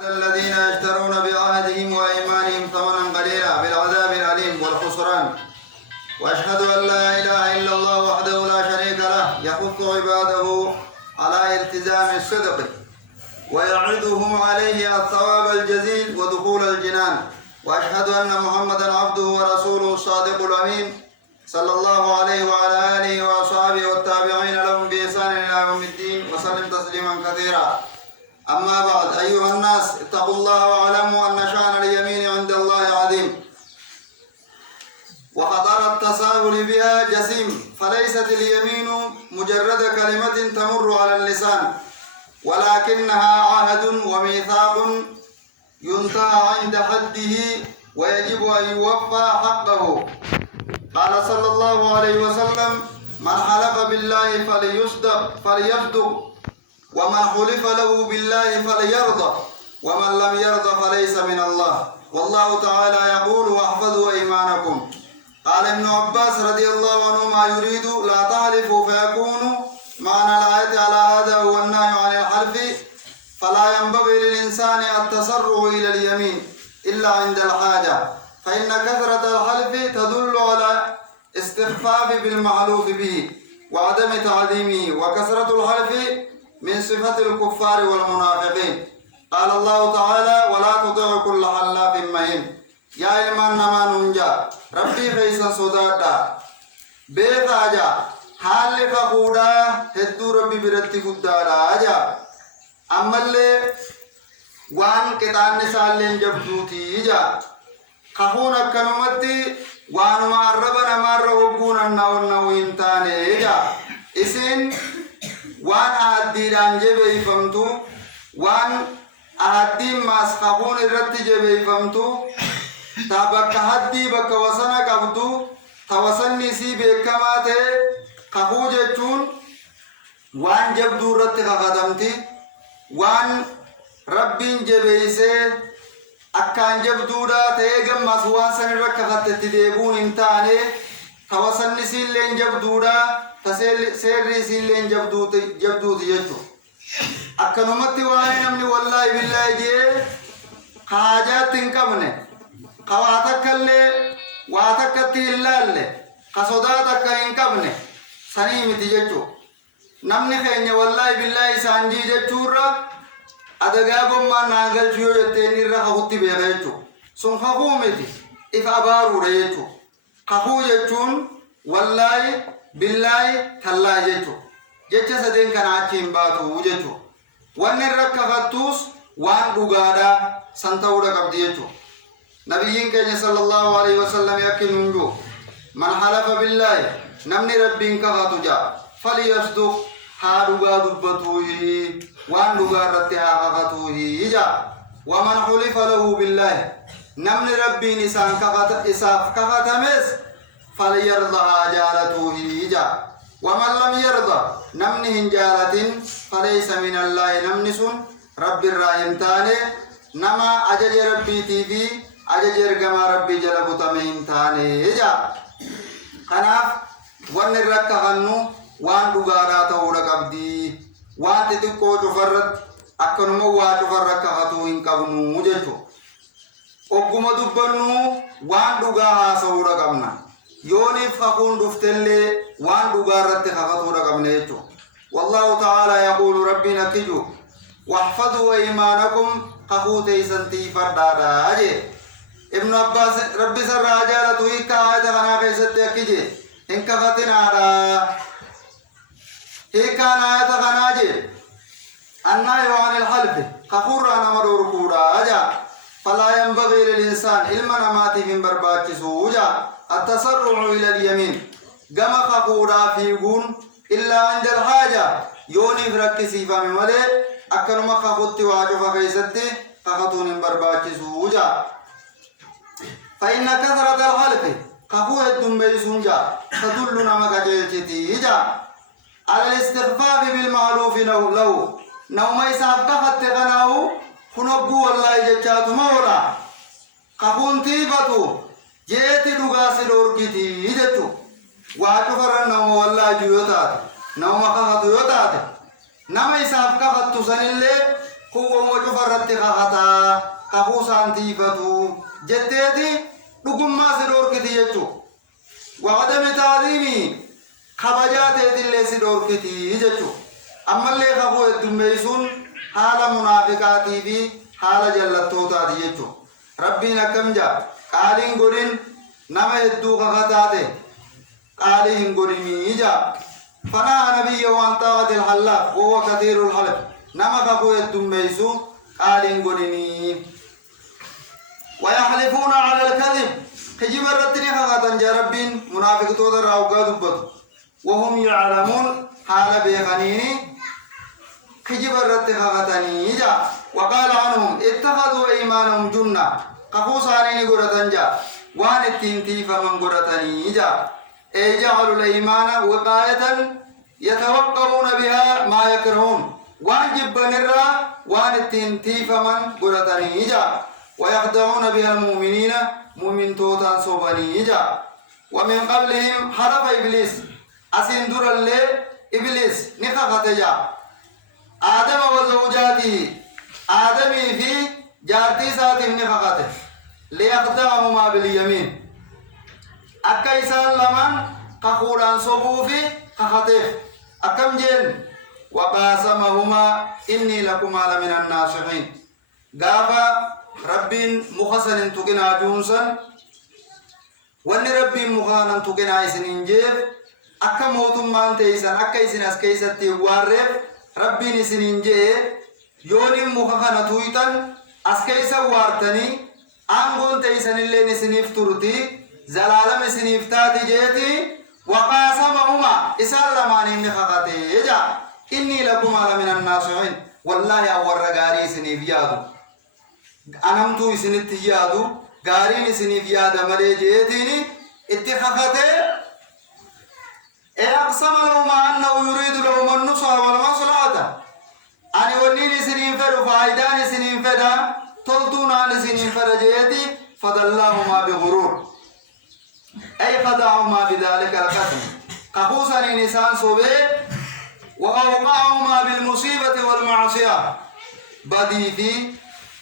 الذين يشترون بعهدهم وإيمانهم ثمنا قليلا بالعذاب الأليم والخسران. وأشهد أن لا إله إلا الله وحده لا شريك له يحث عباده على التزام الصدق ويعدهم عليه الثواب الجزيل ودخول الجنان. وأشهد أن محمدا عبده ورسوله الصادق الأمين صلى الله عليه وعلى آله وأصحابه والتابعين لهم بإحسان إلى يوم الدين وسلم تسليما كثيرا. أما بعد، أيها الناس اتقوا الله واعلموا أن شأن اليمين عند الله عظيم وخطر التساهل بها جسيم، فليست اليمين مجرد كلمة تمر على اللسان، ولكنها عهد وميثاق ينتهى عند حده ويجب أن يوفى حقه. قال صلى الله عليه وسلم: من حلف بالله فليصدق ومن حلف له بالله فليرضى ومن لم يرضى فليس من الله. والله تعالى يقول: واحفظوا أيمانكم. قال ابن عباس رضي الله عنهما: يريد لا تحلفوا، فيكون معنى الآية على هذا هو النهي عن الحلف، فلا ينبغي للإنسان التسرع إلى اليمين إلا عند الحاجة، فإن كثرة الحلف تدل على استخفاف بالمحلوف به وعدم تعظيمه، وكثرة الحلف من صفة الكفار والمنافقين. قال الله تعالى: ولا تطع كل حلاف مهين. يا إلمان نما ننجا ربي فيسا صدادا بيخاجا حال فقودا هدو ربي برتي قدادا أجا أما اللي وان كتان نسالين جبدوتي إجا خخونا كنمتي وان معربنا مرهبونا النوين تاني إجا إسين وان أهديدان جبه فمتو وان أهدين ماسخون الرد جبه فمتو تابك هدي بك وسنا قبدو توسني سي بكماته خخوجة جون وان جبدو رد خخدمتي وان ربين جبهيسي أكان جبدودا تيغم مسوان سنرك خطت ديبون انتاني توسني سي لين جبدودا سيري سيلين جبدوت يجو أكنمتي وانا نمني والله بالله جي حاجات تنكبني خواتك اللي واتك تهلال خصوداتك انكبني سنيمتي يجو نمني خيني والله بالله سانجي ججورا أدقاكم ما ناقل شيو يتيني رخوتي بيغيجو سن خخومتي إفابارو ريجو خخو يجون والله بالله تلا جيتو جيتش سدين كان عاچين باتو جيتو وان الركفتوس وان دوغادا سنتورا قبديتو. نبيين كان صلى الله عليه وسلم يكن نجو من حلف بالله نمني ربين كفتو جا فليصدق ها دوغا دبتوه وان دوغا رتها كفتوه جا ومن حلف له بالله نمني ربين إسان كفت إساف كفتمس فليرضى جالته هيجا ومن لم يرضى نمنه جالة فليس من الله نمنس رب الرحيم تاني نما أجج ربي تيفي أجج رقم ربي جلب تمهم تاني هيجا خناف وان الركا خنو وان دقاراته رقبدي وان تتقو جفرت أكنمو واجفرك خطو انقبنو مججو وقم دبنو وان دقاها سو رقبنا يوني فقون دفتلي وان دوغارت خفتو رقبنيتو. والله تعالى يقول ربنا كجو واحفظوا ايمانكم خخوتي سنتي فردادا اجي. ابن عباس ربي سر راجالتو هيكا آية خنا كيستي اكجي انك فتنادا هيكا آية خنا اجي النهي عن الحلف خخورانا مدور كورا اجا فلا ينبغي للإنسان علما نماتي من برباكسو اجا التسرع إلى اليمين كما خقودا فيقون إلا عند الحاجة يوني فركسي فمي ولي أكنما خقوتي واجفا خيستي خقوتون برباكي سوجا فإن كثرة الحلق خقوه الدنبي جا تدل نمك جيلتي جا على الاستخفاف بالمعروف له نوما يساف كفت غناو خنقو والله جتشاتو مولا خقون تيبتو جيتي دوغاسي دوركيتي يجتو واجو فرن نوم والله جيوتات نوم خفتو يوتات نما يساف كفتو سنلي هو وجفرت خاتا كفوسان تيفتو جتيتي لكم ما سدور كتيجو وعدم تعظيمي خبجات اللي سدور كتيجو أما اللي خفوا الدميسون حال منافقاتي في حال جلتوتا تيجو ربنا كم جا قالين قرين نما يدو خاتاته قالين قرين يجا فنا نبي وانطاقة الحلاق وهو كثير الحلف نما خفوا الدميسون قالين قرين ويحلفون على الكذب كجيب الرتني خاطن جربين منافق تودر أو قادبت وهم يعلمون حال بيخنيني كجيب الرتني خاطني جا وقال عنهم اتخذوا ايمانهم جنة قفوسانين قرتن جا وان التنتي فمن قرتني جا اي جعلوا الايمان وقاية يتوقعون بها ما يكرهون وان جبن الرا وان التنتي فمن قرتني جا ويخدعون بها المؤمنين مؤمن توتا صوباني جا ومن قبلهم حرف إبليس أسندر اللي إبليس نخفت جا آدم وزوجاته آدمي في جارتي ساتي نخفته ليخدعهما باليمين أكيسان لمن قخوران صبوفي خخته أكم جن وقاسمهما إني لكما لمن الناصحين قافا ربين مخسن تقنا جونسن وان ربين مخانا تقنا يسنين جيب أكا موتم مان تيسن أكا يسن أسكيسة تيوارف ربين يسنين جيب يوني مخانا تويتن أسكيسة وارتني أنغون تيسن اللي نسنيف ترتي زلالم سنيف تاتي جيتي وقاسمهما إسالماني نخاقتي يجا إني لكم على من الناصحين والله أول رقاري سنيف يادو أنمتو إسنت يادو غارين إسنيف يادا ملي جيتيني اتخاقته أقسم لهما أنه يريد لهما النصح والمصلحة أني ونين سنين فر فايدان سنين فدا تلتون سنين فر جيتي فضلهما بغرور أي خدعهما بذلك القسم قفوسا نسان صبي وأوقعهما بالمصيبة والمعصية بدي في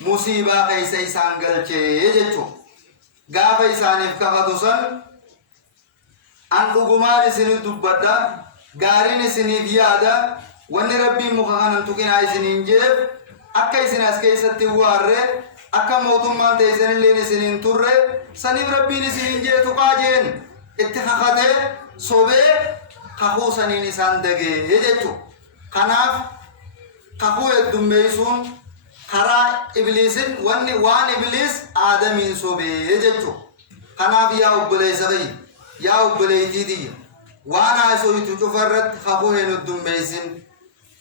مصيبة كيسي سانقل يجتو قافي سانف كفتوسا أن قمار سنين دبدا غارين سنين فيادا وان ربي مخانا تكين سنين جيب أكي سناس كيسة تواري أكا موتمان تيسن اللي سنين توري سنين ربي سنين جيب تقاجين اتخاقته صوبي خخو سنين نسان دقي يجتو خناف خخو الدميسون خرا إبليسين وان إبليس آدمين صوبي يجتو خناف يا أبلي سغي يا أبلي تيدي وانا سويتو تفرد خخو هنو الدميسين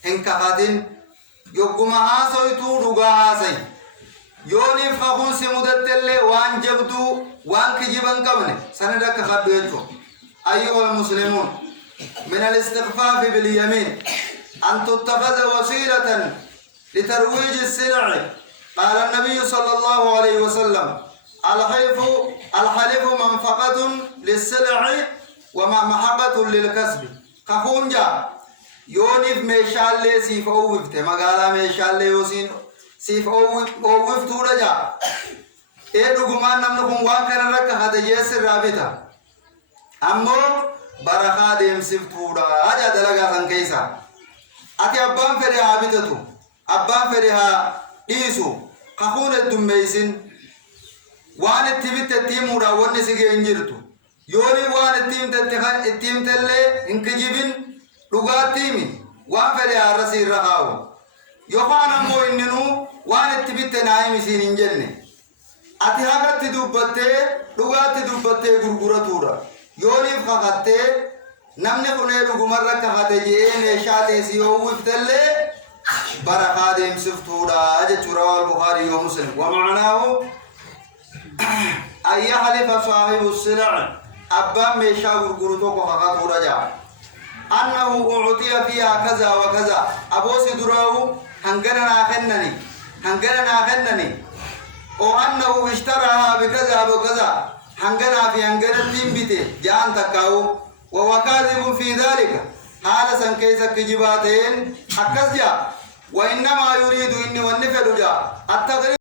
هنك خاتين يوكما سويتو رغا سي يوني فخون سمودت اللي وان جبدو وان كجبن كمني سندك خدو يجو أيها المسلمون من الاستخفاف باليمين أن تتخذ وسيلة لترويج السلع قال النبي صلى الله عليه وسلم الحلف منفقة للسلع ومحقة للكسب خخون جا يونيف ميشال لي سيف أوفت مقالا ميشال لي وسين سيف أوفت ورجا إيه رغمان نمنكم وان كان لك هذا يسر رابطة أمو برخا ديم سفتورا أجا دلقا سنكيسا أتي أبان فريها عبتتو أبان فريها إيسو خخون الدميسين وان التبت التيمورا ونسيجي انجرتو يوني وان التيم تلي انكجبين لغات تيمي وان فريها رسي رخاو يوخان أمو إننو وان التبت نايم سين انجلني أتي هاقت تدوبته لغات تدوبته غرغرتورا يوني فخاتي نمني خوني لغمرة كخاتي نشاتي سيهو وفتلي برخا ديم سفتورا أجد رواه البخاري ومسلم ومعناه أن يحلف صاحب السلع أبا ميشا غرغرتو كخاتو رجع أنه أعطي فيها كذا وكذا أبو سدراو هنغنا خنني وأنه اشتراها بكذا وكذا هنغنا في هنغنا تيمبيتي جان تكاو وهو كاذب في ذلك حال سنكيس كجباتين أكزيا وإنما يريد إني والنفل جاء التغريب